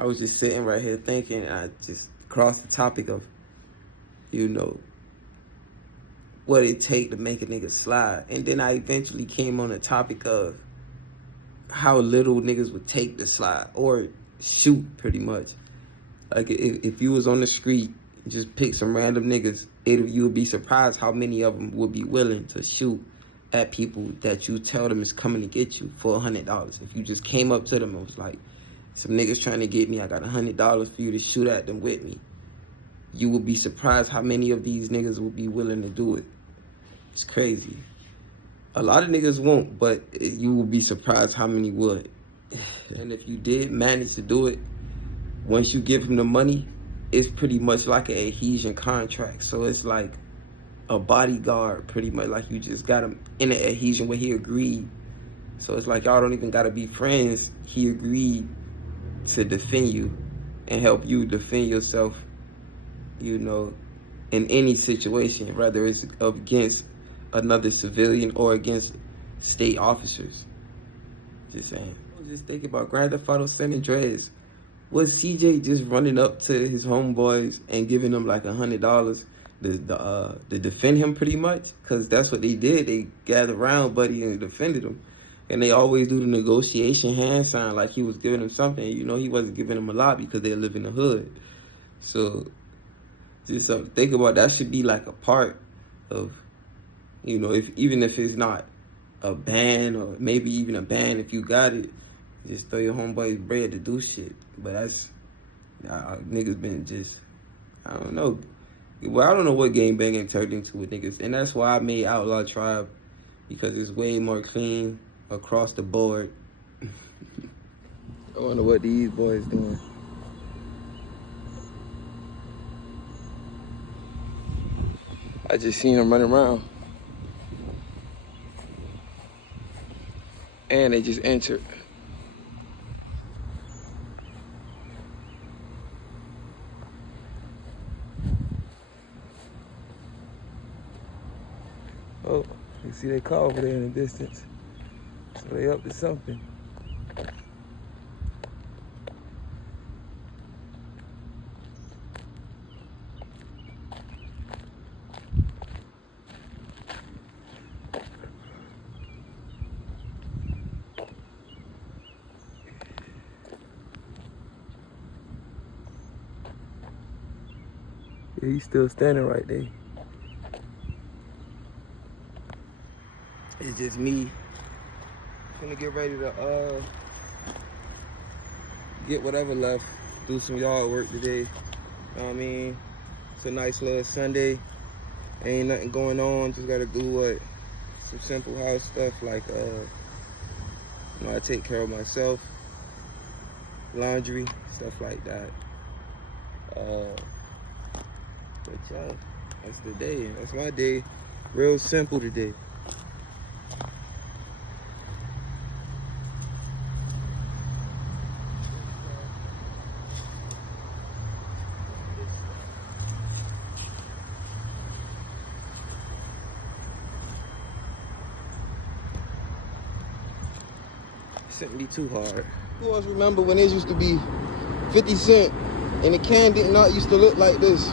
I was just sitting right here thinking, and I just crossed the topic of, you know, what it take to make a nigga slide. And then I eventually came on the topic of how little niggas would take to slide or shoot, pretty much. Like, if you was on the street, just pick some random niggas, you would be surprised how many of them would be willing to shoot at people that you tell them is coming to get you for $100. If you just came up to them and was like, some niggas trying to get me, I got $100 for you to shoot at them with me, you would be surprised how many of these niggas would be willing to do it. It's crazy. A lot of niggas won't, but you will be surprised how many would. And if you did manage to do it, once you give him the money, it's pretty much like an adhesion contract. So it's like a bodyguard, pretty much. Like, you just got him in an adhesion where he agreed. So it's like y'all don't even gotta be friends. He agreed to defend you and help you defend yourself, you know, in any situation, whether it's against another civilian or against state officers. Just saying. I was just thinking about Grand Theft Auto San Andreas. Was CJ just running up to his homeboys and giving them like $100 to defend him, pretty much? Because that's what they did. They gathered around Buddy and defended him. And they always do the negotiation hand sign like he was giving them something. You know, he wasn't giving them a lot because they live in the hood. So just something to think about. That should be like a part of, you know, even if it's not a ban, or maybe even a ban if you got it, just throw your homeboys bread to do shit. But that's, niggas been just, I don't know. Well, I don't know what game banging turned into with niggas. And that's why I made Outlaw Tribe, because it's way more clean across the board. I wonder what these boys doing. I just seen them running around. And they just entered. Oh, you see they car over there in the distance. So they up to something. Yeah, he's still standing right there. It's just me. Gonna get ready to get whatever left, do some yard work today. You know what I mean? It's a nice little Sunday. Ain't nothing going on, just gotta do some simple house stuff like you know, I take care of myself, laundry, stuff like that. But yeah, that's the day. That's my day. Real simple today. Shouldn't be too hard. Who else remember when it used to be 50 cents and the can did not used to look like this?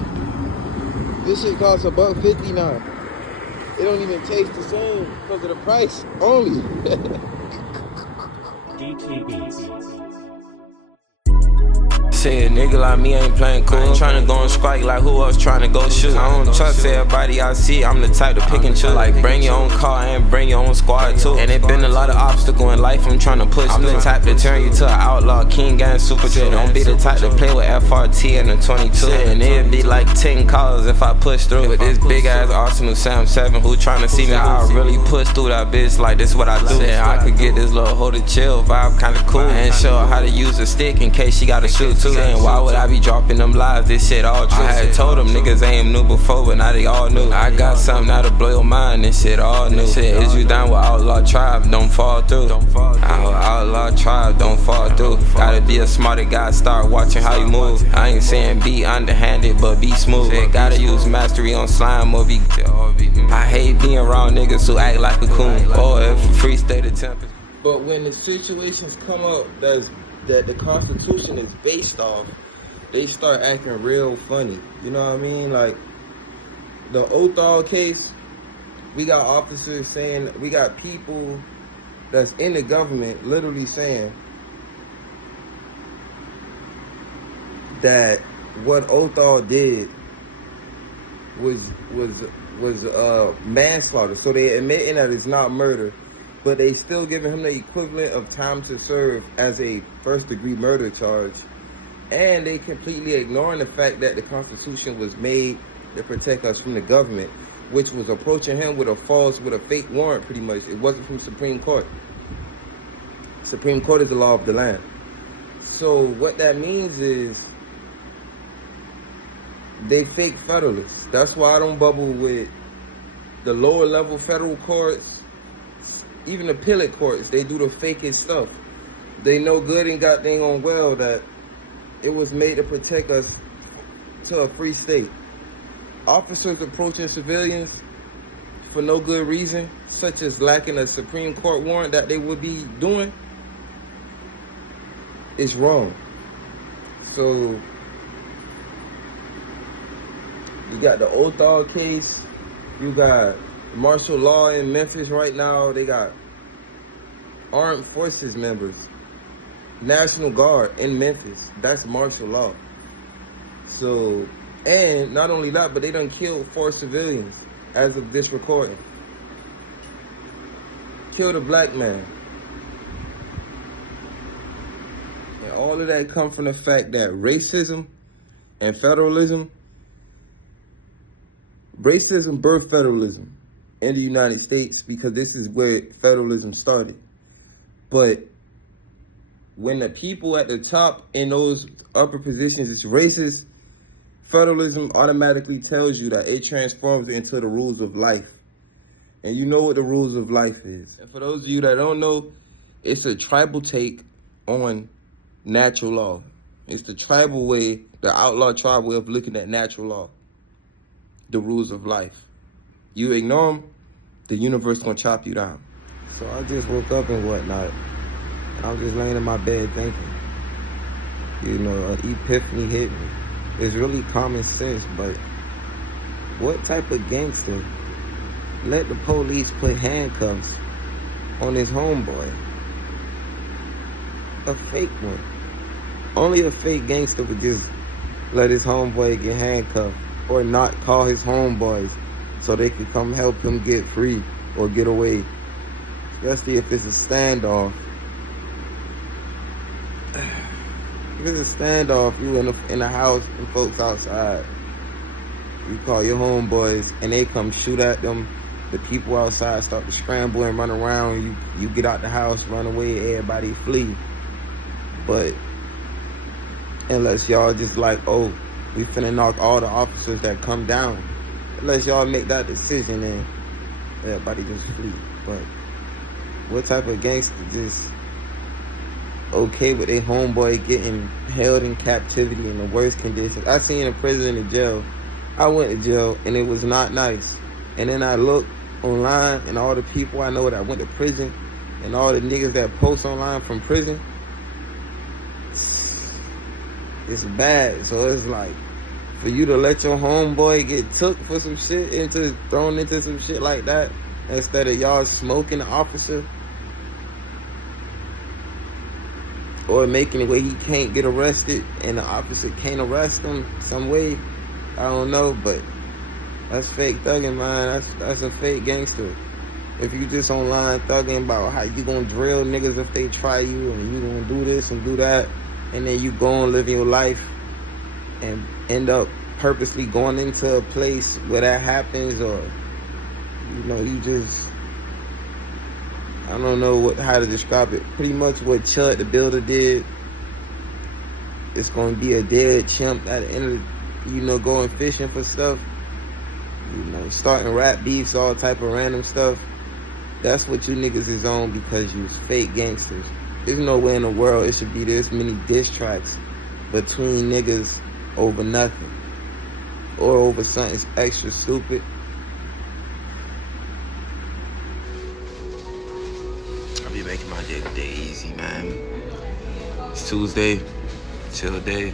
This shit costs $1.50 now. It don't even taste the same because of the price only. DTBs. Say a nigga like me ain't playing cool. I ain't tryna go on strike like who else tryna go shoot. I don't trust everybody I see, I'm the type to pick and choose. Like bring your own car and bring your own squad too. And it been a lot of obstacles in life I'm tryna push through. I'm the type to turn you to an outlaw, king gang super true. Don't be the type to play with FRT and a 22. And it'd be like 10 calls if I push through. With this big ass Arsenal Sam 7 who tryna see me how I really push through that bitch, like this what I do. Said I could get this little hold it chill vibe kinda cool. And show her how to use a stick in case she gotta shoot too. Saying why would I be dropping them lies, this shit all true. I had told them niggas ain't knew before, but now they all knew. I got something that'll blow your mind, this shit all new. Shit, is you down with Outlaw Tribe, don't fall through. Outlaw Tribe, don't fall through. Gotta be a smarter guy, start watching how you move. I ain't saying be underhanded, but be smooth. Shit, gotta use mastery on slime or be. I hate being around niggas who act like a coon. Or if a free state of temperature. But when the situations come up that's that the Constitution is based off, they start acting real funny. You know what I mean? Like the Othal case, we got officers saying, we got people that's in the government literally saying that what Othal did was manslaughter. So they admitting that it's not murder, but they still giving him the equivalent of time to serve as a first-degree murder charge. And they completely ignoring the fact that the Constitution was made to protect us from the government, which was approaching him with a fake warrant, pretty much. It wasn't from Supreme Court. Supreme Court is the law of the land. So what that means is they fake federalists. That's why I don't bubble with the lower level federal courts, even the appellate courts. They do the fakest stuff. They know good and got dang on well that it was made to protect us to a free state. Officers approaching civilians for no good reason, such as lacking a Supreme Court warrant that they would be doing, is wrong. So you got the Othal case, you got martial law in Memphis right now. They got armed forces members, National Guard in Memphis. That's martial law. So, and not only that, but they done killed 4 civilians as of this recording. Killed a black man. And all of that come from the fact that racism and federalism birthed federalism in the United States, because this is where federalism started. But when the people at the top in those upper positions is racist, federalism automatically tells you that it transforms into the rules of life. And you know what the rules of life is. And for those of you that don't know, it's a tribal take on natural law. It's the tribal way, the outlaw tribal way of looking at natural law. The rules of life. You ignore them, the universe gonna chop you down. So I just woke up and whatnot. I was just laying in my bed thinking, you know, an epiphany hit me. It's really common sense, but what type of gangster let the police put handcuffs on his homeboy? A fake one. Only a fake gangster would just let his homeboy get handcuffed, or not call his homeboys so they could come help him get free or get away. Especially if it's a standoff. If it's a standoff, you in the house and folks outside. You call your homeboys and they come shoot at them. The people outside start to scramble and run around. You get out the house, run away, everybody flee. But unless y'all just like, oh, we finna knock all the officers that come down. Unless y'all make that decision and everybody just flee. But what type of gangster just okay with their homeboy getting held in captivity in the worst conditions? I seen a prison in jail. I went to jail and it was not nice. And then I looked online and all the people I know that went to prison and all the niggas that post online from prison, it's bad. So it's like, for you to let your homeboy get took for some shit, thrown into some shit like that, instead of y'all smoking the officer, or making it where he can't get arrested and the officer can't arrest him some way, I don't know, but that's fake thugging, man. That's a fake gangster. If you just online thugging about how you gonna drill niggas if they try you, and you gonna do this and do that, and then you go and live your life and end up purposely going into a place where that happens, or you know, you just, I don't know how to describe it. Pretty much what Chud the Builder did. It's gonna be a dead chimp at the end of, you know, going fishing for stuff, you know, starting rap beefs, all type of random stuff. That's what you niggas is on, because you fake gangsters. There's no way in the world it should be this many diss tracks between niggas over nothing, or over something extra stupid. I be making my day-to-day easy, man. It's Tuesday, chill day.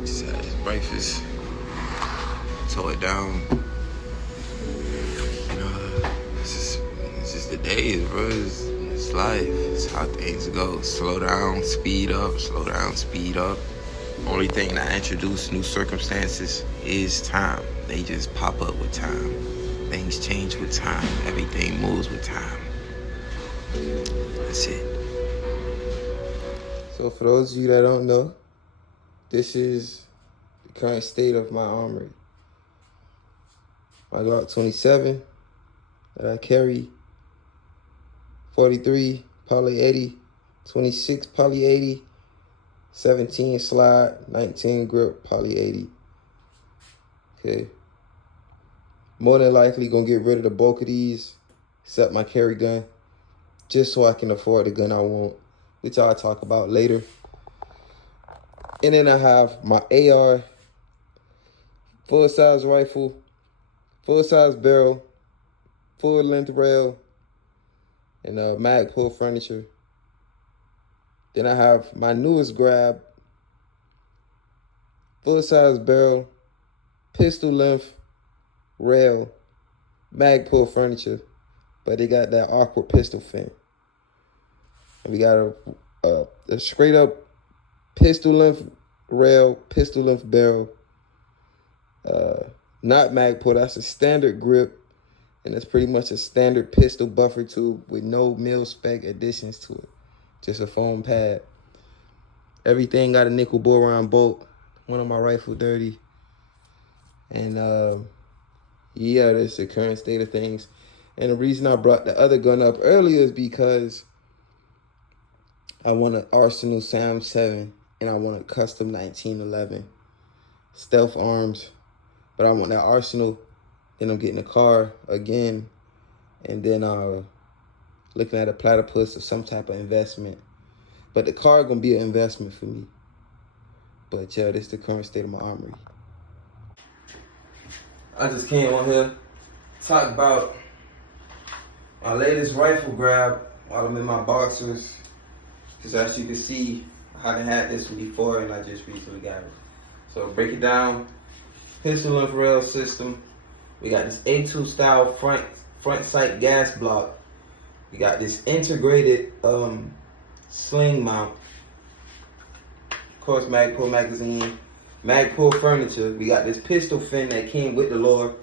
Just had this breakfast, tore it down. It's just the days, bro. It's life. It's how things go. Slow down, speed up, slow down, speed up. Only thing that introduce new circumstances is time. They just pop up with time. Things change with time. Everything moves with time. That's it. So for those of you that don't know, this is the current state of my armory. My Glock 27 that I carry, 43 poly 80, 26 poly 80, 17 slide, 19 grip poly 80. Okay. More than likely gonna get rid of the bulk of these, except my carry gun, just so I can afford the gun I want, which I'll talk about later. And then I have my AR, full-size rifle, full-size barrel, full-length rail, and mag pull furniture. Then I have my newest grab, full-size barrel, pistol length, rail, mag pull furniture, but they got that awkward pistol fin. And we got a straight up pistol length rail, pistol length barrel, not mag pull, that's a standard grip, and it's pretty much a standard pistol buffer tube with no mil spec additions to it, just a foam pad. Everything got a nickel boron bolt, one of my rifle dirty, and yeah, that's the current state of things. And the reason I brought the other gun up earlier is because I want an Arsenal Sam 7 and I want a custom 1911 stealth arms, but I want that Arsenal. Then I'm getting a car again, and then looking at a platypus or some type of investment. But the car gonna be an investment for me. But yeah, this is the current state of my armory. I just came on here to talk about my latest rifle grab while I'm in my boxers. Because as you can see, I haven't had this one before and I just recently got it. So break it down. Pistol length rail system. We got this A2 style front sight gas block. We got this integrated sling mount. Of course, mag pull magazine. Mag pull furniture. We got this pistol fin that came with the lure,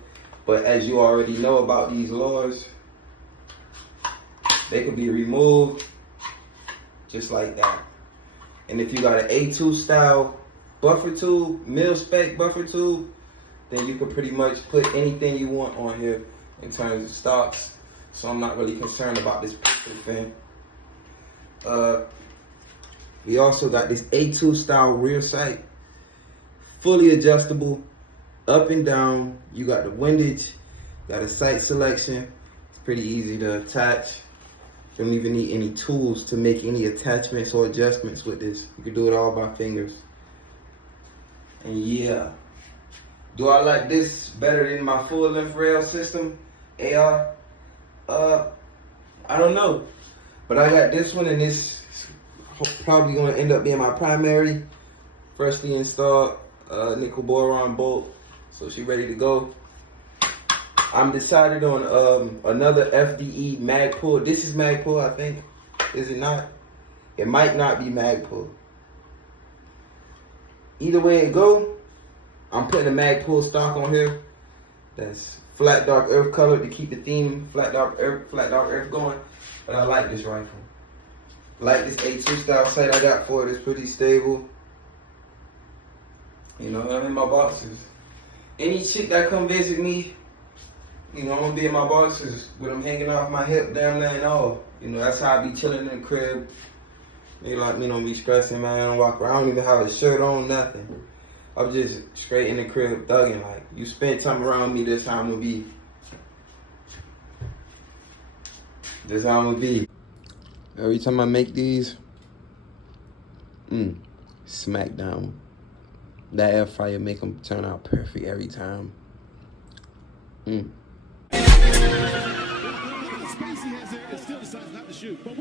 but as you already know about these lures, they can be removed just like that. And if you got an A2 style buffer tube, mil spec buffer tube, then you can pretty much put anything you want on here in terms of stocks. So I'm not really concerned about this pistol fin. We also got this A2 style rear sight. Fully adjustable, up and down. You got the windage, got a sight selection. It's pretty easy to attach. You don't even need any tools to make any attachments or adjustments with this. You can do it all by fingers. And yeah, do I like this better than my full length rail system, AR? I don't know. But I got this one, and this probably gonna end up being my primary. Freshly installed. Nickel boron bolt, so she ready to go. I'm decided on another FDE mag pull. This is mag pull, I think. Is it not? It might not be mag pull. Either way it go, I'm putting a mag pull stock on here. That's flat dark earth color to keep the theme flat dark earth going. But I like this rifle. Like this A2 style sight I got for it. It's pretty stable. You know, I'm in my boxes. Any chick that come visit me, you know, I'm gonna be in my boxes with them hanging off my hip, damn near and all. You know, that's how I be chilling in the crib. Nigga like me don't be stressing, man. I don't walk around, I don't even have a shirt on, nothing. I'm just straight in the crib thugging. Like, you spend time around me, this how I'm gonna be. This how I'm gonna be. Every time I make these, smack down. That air fryer make them turn out perfect every time. Spacey has there and still decides not to shoot. But